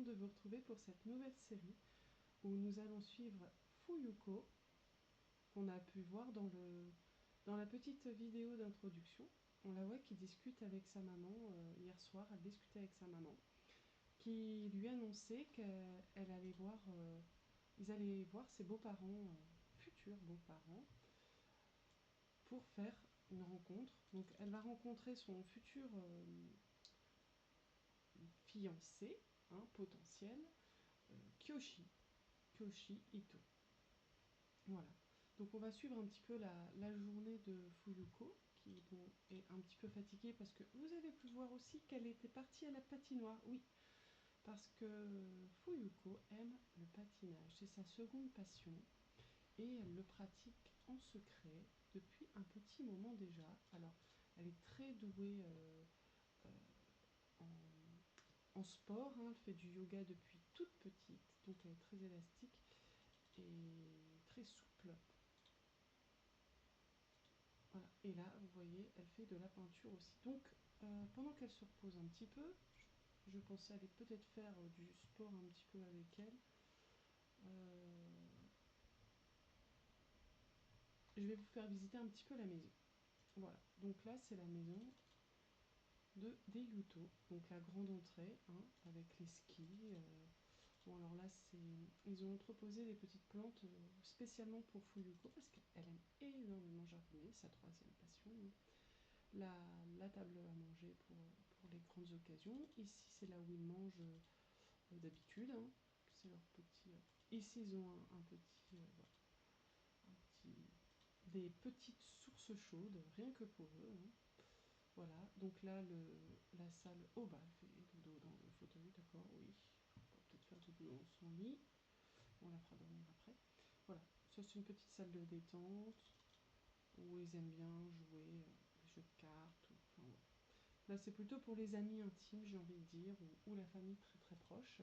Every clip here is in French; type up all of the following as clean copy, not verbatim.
contente de vous retrouver pour cette nouvelle série où nous allons suivre Fuyuko, qu'on a pu voir dans la petite vidéo d'introduction. On la voit qui discute avec sa maman, hier soir elle discutait avec sa maman, qui lui annonçait qu'elle allait voir, ils allaient voir ses beaux-parents, futurs beaux-parents, pour faire une rencontre. Donc elle va rencontrer son futur fiancé, potentiel, Kyoshi Ito. Voilà. Donc on va suivre un petit peu la journée de Fuyuko, qui est un petit peu fatiguée parce que vous avez pu voir aussi qu'elle était partie à la patinoire. Oui, parce que Fuyuko aime le patinage, c'est sa seconde passion et elle le pratique en secret depuis un petit moment déjà. Alors elle est très douée en sport, elle fait du yoga depuis toute petite, donc elle est très élastique et très souple. Voilà. Et là, vous voyez, elle fait de la peinture aussi. Donc, pendant qu'elle se repose un petit peu, je pensais aller peut-être faire du sport un petit peu avec elle. Je vais vous faire visiter un petit peu la maison. Voilà. Donc là, c'est la maison des Yuto. Donc la grande entrée, avec les skis. Bon, alors là, ils ont entreposé des petites plantes spécialement pour Fuyuko parce qu'elle aime énormément jardiner, sa troisième passion. La table à manger pour les grandes occasions. Ici, c'est là où ils mangent d'habitude. C'est leur petit. Ici, ils ont des petites sources chaudes, rien que pour eux. Voilà, donc là, la salle. Oh, bah, elle fait dodo dans le fauteuil, d'accord, oui. On va peut-être faire dodo dans son lit. On la fera dormir après. Voilà, ça, c'est une petite salle de détente où ils aiment bien jouer les jeux de cartes. Enfin, ouais. Là, c'est plutôt pour les amis intimes, j'ai envie de dire, ou la famille très très proche,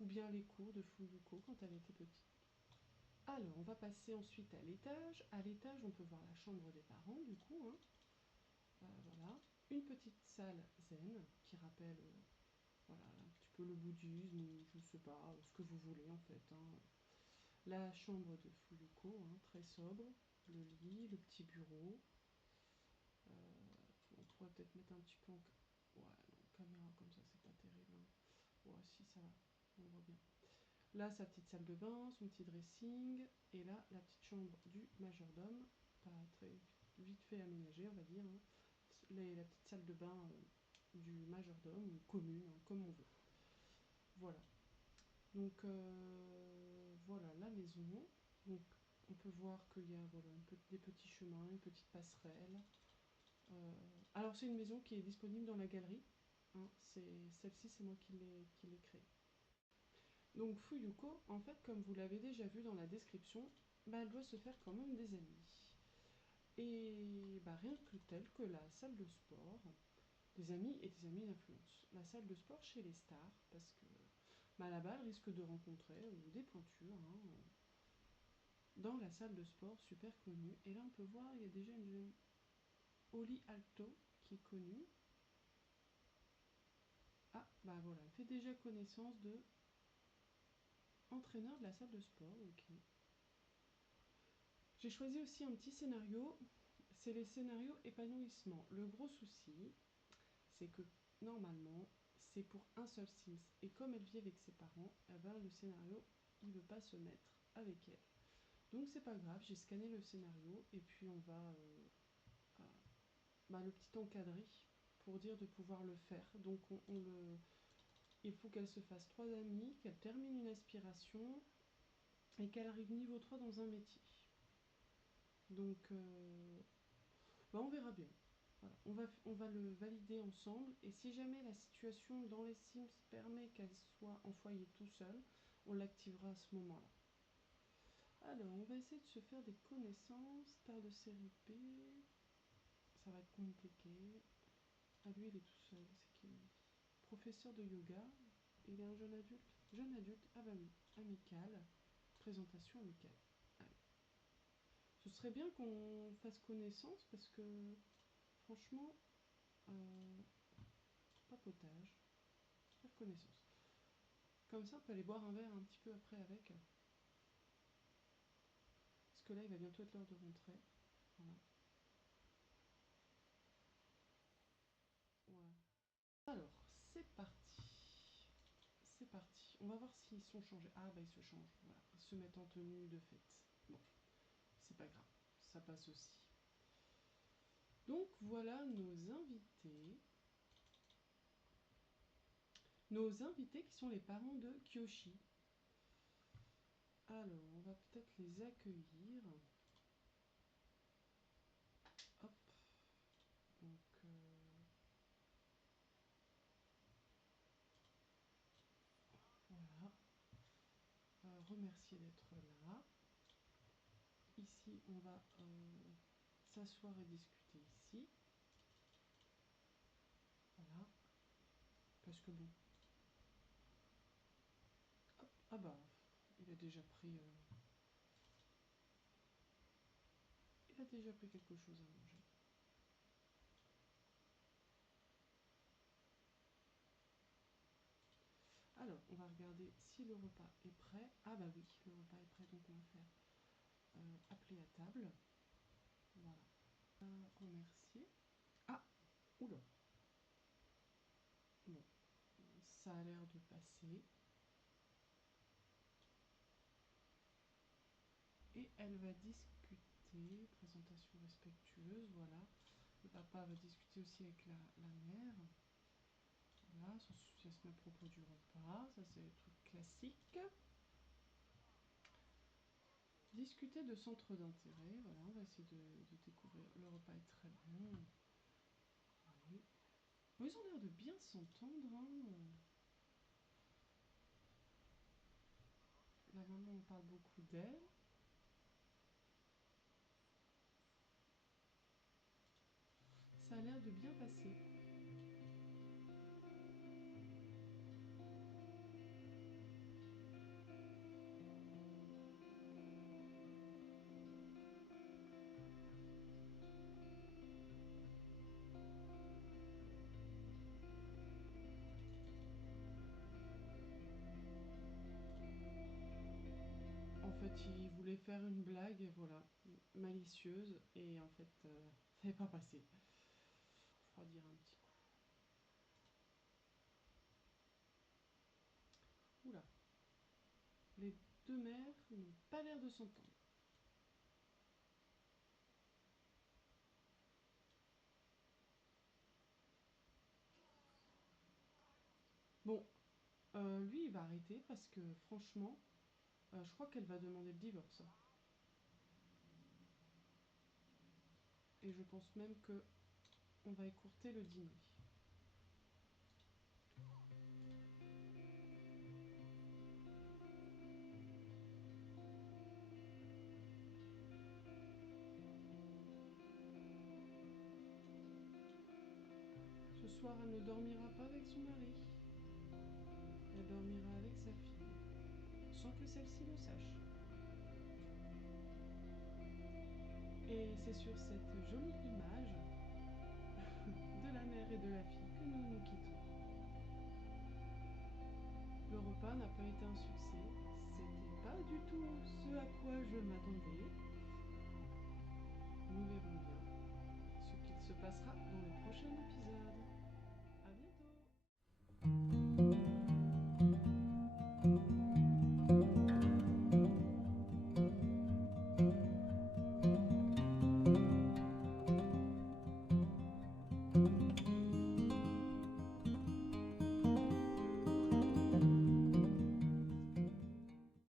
ou bien les cours de Fuyuko quand elle était petite. Alors, on va passer ensuite à l'étage. À l'étage, on peut voir la chambre des parents, du coup. Voilà, une petite salle zen qui rappelle voilà, un petit peu le bouddhisme, ou je sais pas, ce que vous voulez en fait. La chambre de Fuyuko, très sobre, le lit, le petit bureau. On pourrait peut-être mettre un petit peu en... Ouais, non, caméra comme ça, c'est pas terrible. Ouais, si, ça va, on voit bien. Là, sa petite salle de bain, son petit dressing. Et là, la petite chambre du majordome, pas très vite fait aménagée, on va dire. La petite salle de bain du majordome, ou commune, comme on veut. Voilà. Donc, voilà la maison. Donc, on peut voir qu'il y a des petits chemins, une petite passerelle. Alors, c'est une maison qui est disponible dans la galerie. Celle-ci, c'est moi qui l'ai créée. Donc Fuyuko, en fait, comme vous l'avez déjà vu dans la description, elle doit se faire quand même des amis. Et rien que tel que la salle de sport, des amis et des amis d'influence. La salle de sport chez les stars, parce que là-bas, elle risque de rencontrer des pointures dans la salle de sport super connue. Et là, on peut voir, il y a déjà une jeune Oli Alto qui est connue. Ah, bah voilà, elle fait déjà connaissance de entraîneur de la salle de sport, ok. J'ai choisi aussi un petit scénario, c'est les scénarios épanouissement. Le gros souci, c'est que normalement, c'est pour un seul Sims. Et comme elle vit avec ses parents, le scénario, il ne veut pas se mettre avec elle. Donc c'est pas grave, j'ai scanné le scénario et puis on va le petit encadrer pour dire de pouvoir le faire. Donc il faut qu'elle se fasse 3 amis, qu'elle termine une aspiration et qu'elle arrive niveau 3 dans un métier. Donc on verra bien. Voilà. On va le valider ensemble et si jamais la situation dans les Sims permet qu'elle soit en foyer tout seul, on l'activera à ce moment-là. Alors, on va essayer de se faire des connaissances. Star de série B. Ça va être compliqué. Ah, lui, il est tout seul. C'est qui? Professeur de yoga. Il est un jeune adulte. Jeune adulte, ah bah oui. Amical. Présentation amicale. Ah oui. Ce serait bien qu'on fasse connaissance parce que, franchement, papotage. Faire connaissance. Comme ça, on peut aller boire un verre un petit peu après avec. Parce que là, il va bientôt être l'heure de rentrer. Voilà. Ouais. Alors, c'est parti. C'est parti. On va voir s'ils sont changés. Ah, bah, ils se changent. Voilà. Ils se mettent en tenue de fête. Bon, c'est pas grave. Ça passe aussi. Donc, voilà nos invités. Nos invités qui sont les parents de Kyoshi. Alors, on va peut-être les accueillir. Hop. Donc, voilà. Remercier d'être là. Ici, on va s'asseoir et discuter ici. Voilà. Parce que bon. Hop. Ah bah, il a déjà pris... il a déjà pris quelque chose à manger. Alors, on va regarder si le repas est prêt. Ah bah oui, le repas est prêt, donc on va faire appeler à table. Voilà. Remercier. Ah, oula. Bon, ça a l'air de passer. Et elle va discuter, présentation respectueuse, voilà. Le papa va discuter aussi avec la mère. Voilà, s'enthousiasme à propos du repas, ça c'est le truc classique. Discuter de centres d'intérêt, voilà, on va essayer de découvrir. Le repas est très bon. Oui. Bon, ils ont l'air de bien s'entendre. Hein. La maman parle beaucoup d'elle. Ça a l'air de bien passer. En fait, il voulait faire une blague, et voilà, malicieuse, et en fait, ça n'est pas passé. Refroidir un petit coup. Oula. Les deux mères n'ont pas l'air de s'entendre. Bon, lui, il va arrêter parce que franchement, je crois qu'elle va demander le divorce. Et je pense même que on va écourter le dîner. Ce soir, elle ne dormira pas avec son mari. Elle dormira avec sa fille, sans que celle-ci le sache. Et c'est sur cette jolie image de la mère et de la fille que nous nous quittons. Le repas n'a pas été un succès. C'était pas du tout ce à quoi je m'attendais. Nous verrons bien ce qu'il se passera dans le prochain.